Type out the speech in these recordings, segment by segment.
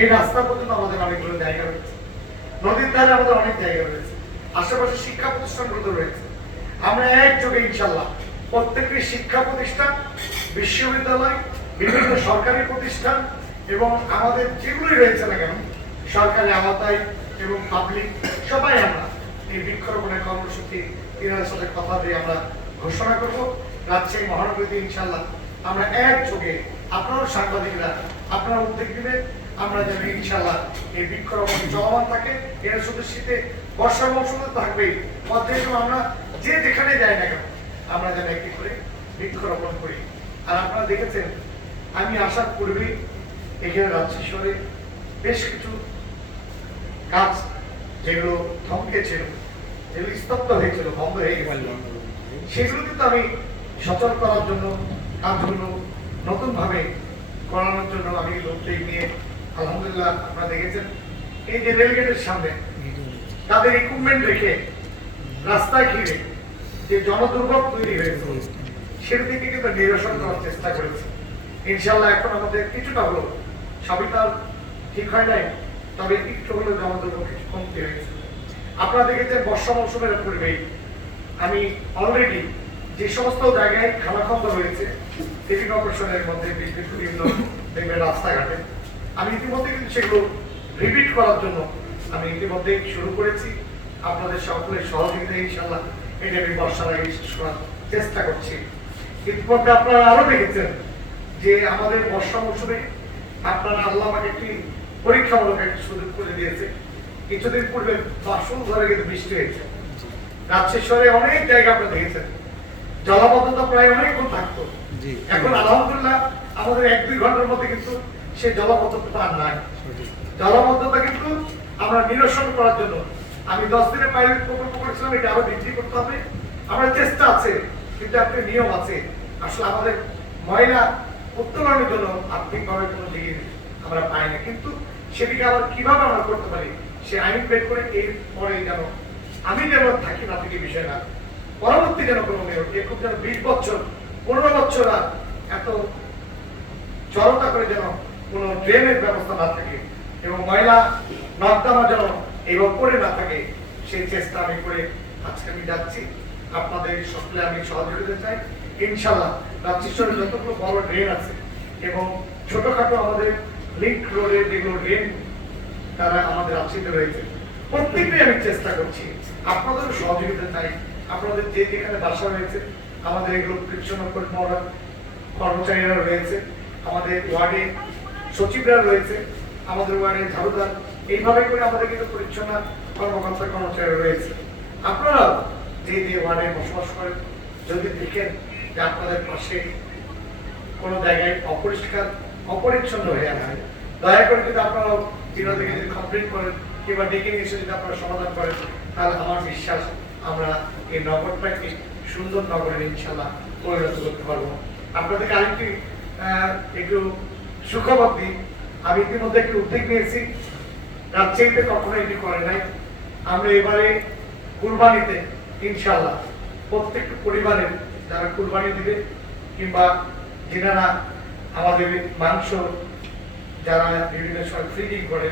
এই রাস্তা পর্যন্ত আমাদের অনেকগুলো জায়গা রয়েছে, নদীর ধারে আমাদের অনেক জায়গা রয়েছে, আশেপাশে শিক্ষা প্রতিষ্ঠানগুলো রয়েছে। আমরা একযোগে ইনশাল্লাহ প্রত্যেকটি শিক্ষা প্রতিষ্ঠান, বিশ্ববিদ্যালয়, বিভিন্ন সরকারি প্রতিষ্ঠান এবং আমাদের যেগুলোই রয়েছে না কেন সরকারি আওতায় এবং পাবলিক, সবাই আমরা এই বৃক্ষরোপণের কর্মসূচি এর সাথে কথা দিয়ে আমরা ঘোষণা করব। রাজশাহী মহানগরীতে ইনশাল্লাহ আমরা একযোগে, আপনারাও সাংবাদিকরা আপনারা উদ্যোগ দিবেন, আমরা যেন ইনশাল্লাহ এই বৃক্ষরোপণ চলমান থাকে। এর শুধু শীতে বর্ষার মৌসুমে থাকবেই, পথে আমরা যে যেখানে যাই না কেন আমরা যেন একটি করে বৃক্ষরোপণ করি। আর আপনারা দেখেছেন আমি আসার পূর্বেই এখানে রাজশাহী শহরে বেশ কিছু কাজ যেগুলো থমকে ছিল, যেগুলো স্তব্ধ হয়েছিল, বন্ধ হয়ে গেছিল, সেগুলো কিন্তু আমি সচল করার জন্য কাজগুলো নতুন ভাবে করানোর জন্য আমি লোকটাই নিয়ে আলহামদুলিল্লাহ আপনারা দেখেছেন এই যে রেলগেটের সামনে তাদের ইকুইপমেন্ট রেখে রাস্তায় ঘিরে যে জনদুর্ভোগ তৈরি হয়েছে সেটা থেকে কিন্তু নিরসন করার চেষ্টা করেছে। ইনশাল্লাহ এখন আমাদের কিছুটা হলো, সবই তার ঠিক হয় নাই, তবে একটু হলো জনদুর্ভোগ কিছু কমতে হয়েছে। আপনারা দেখেছেন বর্ষা মৌসুমের পূর্বেই আমি অলরেডি যে সমস্ত জায়গায় খানাখন্দ রয়েছে সিটি কর্পোরেশনের মধ্যে বিভিন্ন রাস্তাঘাটে আমি ইতিমধ্যে কিন্তু সেগুলো রিপিট করার জন্য আমি ইতিমধ্যে শুরু করেছি। আপনাদের সকলের সহযোগিতা ইনশাল্লাহ এটা আমি বর্ষার আগে শেষ করার চেষ্টা করছি। ইতিমধ্যে আপনারা আরো দেখেছেন যে আমাদের বর্ষা মৌসুমে আপনারা আল্লাহ আমাকে একটি পরীক্ষামূলক একটি সুযোগ করে দিয়েছে। কিছুদিন পূর্বে বাসন ধরে কিন্তু বৃষ্টি হয়েছে, রাজশাহী শহরে অনেক জায়গা আপনারা দেখেছেন জলাবদ্ধতা প্রায় অনেকক্ষণ থাকতো। এখন আলহামদুলিল্লাহ আমাদের 1-2 ঘন্টার মধ্যে কিন্তু সেই জলাবদ্ধতা আর নাই। জলাবদ্ধতা কিন্তু আমরা নিরসন করার জন্য আমি 10 দিনের পাইলট প্রকল্প করেছিলাম, এটা আরো বৃদ্ধি করতে হবে। আমার চেষ্টা আছে, কিন্তু একটা নিয়ম আছে। আসলে আমাদের ময়লা উত্তোলনের জন্য আর্থিকভাবে কোনো দিকে আমরা পাই না, কিন্তু সেটিকে আবার কিভাবে আমরা করতে পারি সে আইন বের করে এর পরে যেন আমি যেন থাকি না থেকে বিষয় না, পরবর্তী যেন কোনো মেয়র খুব যেন 20 বছর 15 বছর আর এত জড়তা করে যেন কোনো ড্রেনের ব্যবস্থা না থাকে এবং ময়লা নর্দমা যেন এইভাবে পড়ে না থাকে, সেই চেষ্টা আমি করে আজকে আমি যাচ্ছি। আপনাদের সকলে আমি সহযোগিতা চাই। ইনশাল্লাহ রাজশাহী যতগুলো বড় ড্রেন আছে এবং ছোটখাটো আমাদের লিঙ্ক রোডের যেগুলো ড্রেন তারা আমাদের রাজশাহীতে রয়েছে, প্রত্যেকটাই আমি চেষ্টা করছি। আপনাদের সহযোগিতা চাই। আপনাদের যে যেখানে বাসা রয়েছে আমাদের এগুলো পরিচ্ছন্ন কর্মচারীরা রয়েছে, আমাদের ওয়ার্ডে সচিবরা রয়েছে, আমাদের ওয়ার্ডে ঝাড়ুদার, এইভাবে করে আমাদের কিন্তু পরিচ্ছন্ন কর্মকর্তা কর্মচারী রয়েছে। আপনারা যে যে ওয়ার্ডে বসবাস করেন যদি দেখেন যে আপনাদের পাশে কোনো জায়গায় অপরিষ্কার অপরিচ্ছন্ন হয়ে আছে, দয়া করে যদি আপনারা জিরো থেকে যদি কমপ্লেন করেন কিংবা ডেকে নিয়ে এসে যদি আপনারা সমাধান করেন, তাহলে আমার বিশ্বাস আমরা এই নগরটাকে সুন্দর নগরে ইনশাল্লাহ পরিণত করতে পারবো। আপনাদেরকে আরেকটি একটু সুখবর দিই, আমি ইতিমধ্যে একটি উদ্যোগ নিয়েছি, রাজশাহীতে কখনো এটি করে নাই। আমরা এবারে কুরবানিতে ইনশাল্লাহ প্রত্যেকটি পরিবারের যারা কুরবানি দিবে কিংবা যেনারা আমাদের মাংস যারা বিভিন্ন সময় ফ্রিজিং করে,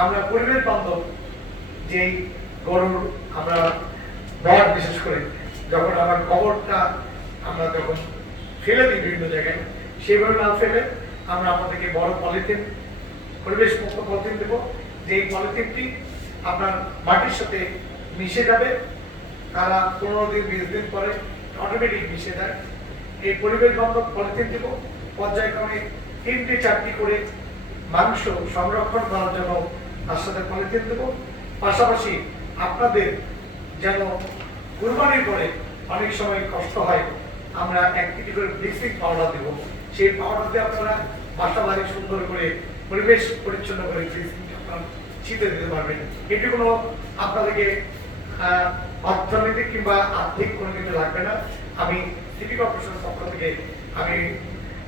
আমরা পরিবেশ বান্ধব যেই গরুর আমরা বট বিশেষ করে যখন আমার কবরটা আমরা যখন ফেলে দিই বিভিন্ন জায়গায়, সেইভাবে না ফেলে আমরা আমাদেরকে বড় পলিথিন পরিবেশ মুক্ত পলিথিন দেবো, যে পলিথিনটি আপনার মাটির সাথে মিশে যাবে, তারা 15 দিন 20 দিন পরে অটোমেটিক মিশে যায়। এই পরিবেশ বান্ধব পলিথিন দেবো, পর্যায়ক্রমে 3-4টি করে মাংস সংরক্ষণ করার জন্য তার সাথে পলিথিন দেবো। পাশাপাশি আপনাদের যেন কুরবানির পরে অনেক সময় কষ্ট হয়, আমরা 1 কেজি করে ব্লিচিং পাউডার দেবো, সেই পাউডার দিয়ে আপনারা বাসা বাড়ি সুন্দর করে পরিবেশ পরিচ্ছন্ন করে শীতে দিতে পারবেন। এটি কোনো আপনাদেরকে অর্থনৈতিক কিংবা আর্থিক কোনো কিছু লাগবে না। আমি সিটি কর্পোরেশনের পক্ষ থেকে আমি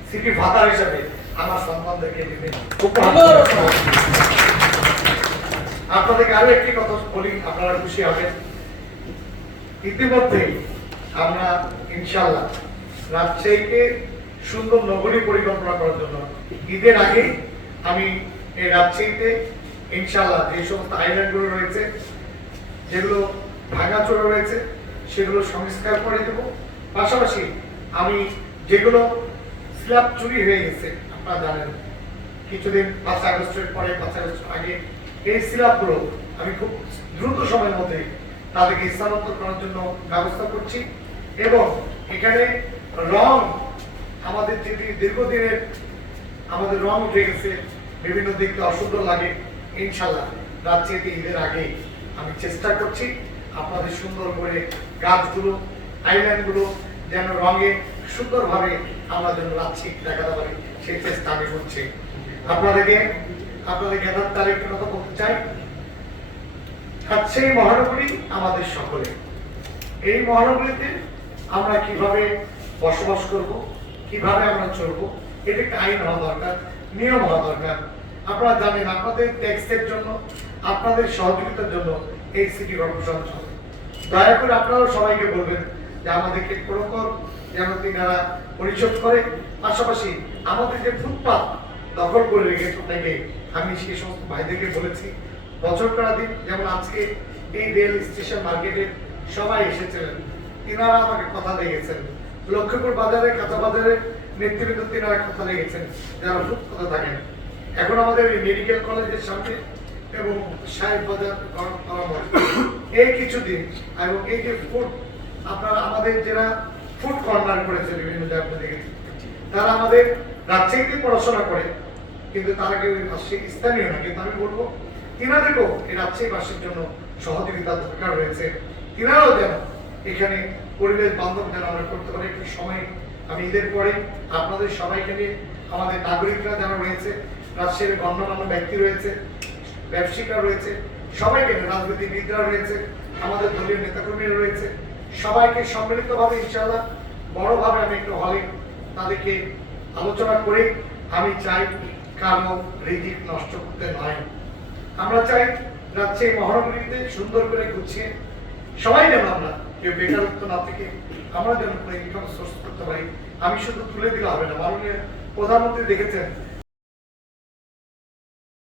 সিটি ফাদার হিসাবে আমার সন্তানদেরকে দিতে আপনাদেরকে আরো একটি কথা বলি, আপনারা খুশি হবেন। ইতিমধ্যেই আমরা ইনশাল্লাহ রাজশাহীকে সুন্দর নগরী পরিকল্পনা করার জন্য ঈদের আগে আমি এই রাজশাহীতে ইনশাআল্লাহ যে সমস্ত আইল্যান্ডগুলো রয়েছে, যেগুলো ভাঙাচোরা রয়েছে, সেগুলো সংস্কার করে দেব। পাশাপাশি আমি যেগুলো স্ল্যাব চুরি হয়ে গেছে, আপনারা জানেন কিছুদিন 5 আগস্টের পরে 5 আগস্ট আগে এই স্ল্যাবগুলো আমি খুব দ্রুত সময়ের মধ্যে তাদেরকে স্থানান্তর করার জন্য ব্যবস্থা করছি। এবং এখানে রং, আমাদের যেটি দীর্ঘদিনের আমাদের রং উঠে গেছে, বিভিন্ন দিকতে অসুন্দর লাগে, ইনশাল্লাহ রাজশাহীতে ঈদের আগে আমি চেষ্টা করছি আপনাদের সুন্দর করে গাছগুলো, আইল্যান্ডগুলো যেন রঙে সুন্দরভাবে আমরা যেন রাজশাহী দেখাতে পারি, সেই চেষ্টা আমি করছি। আপনাদেরকে তার একটু কথা বলতে চাই। রাজশাহী মহানগরী আমাদের সকলে, এই মহানগরীতে আমরা কিভাবে বসবাস করব, কিভাবে আমরা চলবো, এটা একটা আইন হওয়া দরকার, নিয়ম হওয়া দরকার। আপনারা জানেন আপনাদের ট্যাক্সের জন্য, আপনাদের সহযোগিতার জন্য এই সিটি কর্পোরেশন চলে। দয়া করে আপনারাও সবাইকে বলবেন যে আমাদেরকে প্রখর যেন তিনারা পরিশোধ করে। পাশাপাশি আমাদের যে ফুটপাত দখল করে রেখেছে থেকে আমি সেই সমস্ত ভাইদেরকে বলেছি, বছর করা দিন, যেমন আজকে এই রেল স্টেশন মার্কেটে সবাই এসেছিলেন, তিনারা আমাকে কথা লেগেছেন। লক্ষ্মীপুর বাজারে, কাঁচা বাজারে নেতৃবৃন্দ তিনারা কথা লেগেছেন যারা ফুটপাতে থাকেন। এখন আমাদের মেডিকেল কলেজের সামনে এবং সাহেব বাজার এই কিছুদিন, এবং এই যে ফুড, আপনারা আমাদের যারা ফুড কর্নার করেছে বিভিন্ন জায়গায় দেখেছি, তারা আমাদের রাজশাহীতে পড়াশোনা করে, কিন্তু তারা কেউ রাজশাহী স্থানীয় না। কিন্তু আমি বলবো তিনাদেরকেও এই রাজশাহীবাসীর জন্য সহযোগিতার দরকার রয়েছে। তিনারাও যেন এখানে পরিবেশ বান্ধব যেন আমরা করতে পারি। একটু সময় আমি ঈদের পরে আপনাদের সবাইকে নিয়ে, আমাদের নাগরিকরা যারা রয়েছে, রাজশাহীর গণ্যমান্য ব্যক্তি রয়েছে, ব্যবসায়িকরা রয়েছে, সবাইকে, রাজনীতিবিদরা রয়েছে, আমাদের দলীয় নেতাকর্মীরা রয়েছে, সবাইকে সম্মিলিতভাবে ইনশাআল্লাহ বড়ভাবে আমি একটু হলে তাদেরকে আলোচনা করে আমি চাই কারো রিজিক নষ্ট করতে নয়। আমরা চাই রাজশাহী মহানগরীতে সুন্দর করে গুছিয়ে সবাই যেন আমরা কেউ বেকারত্ব না থেকে আমরা যেন ইনকাম সোর্স করতে পারি। আমি শুধু তুলে দিলে হবে না, মাননীয় প্রধানমন্ত্রী দেখেছেন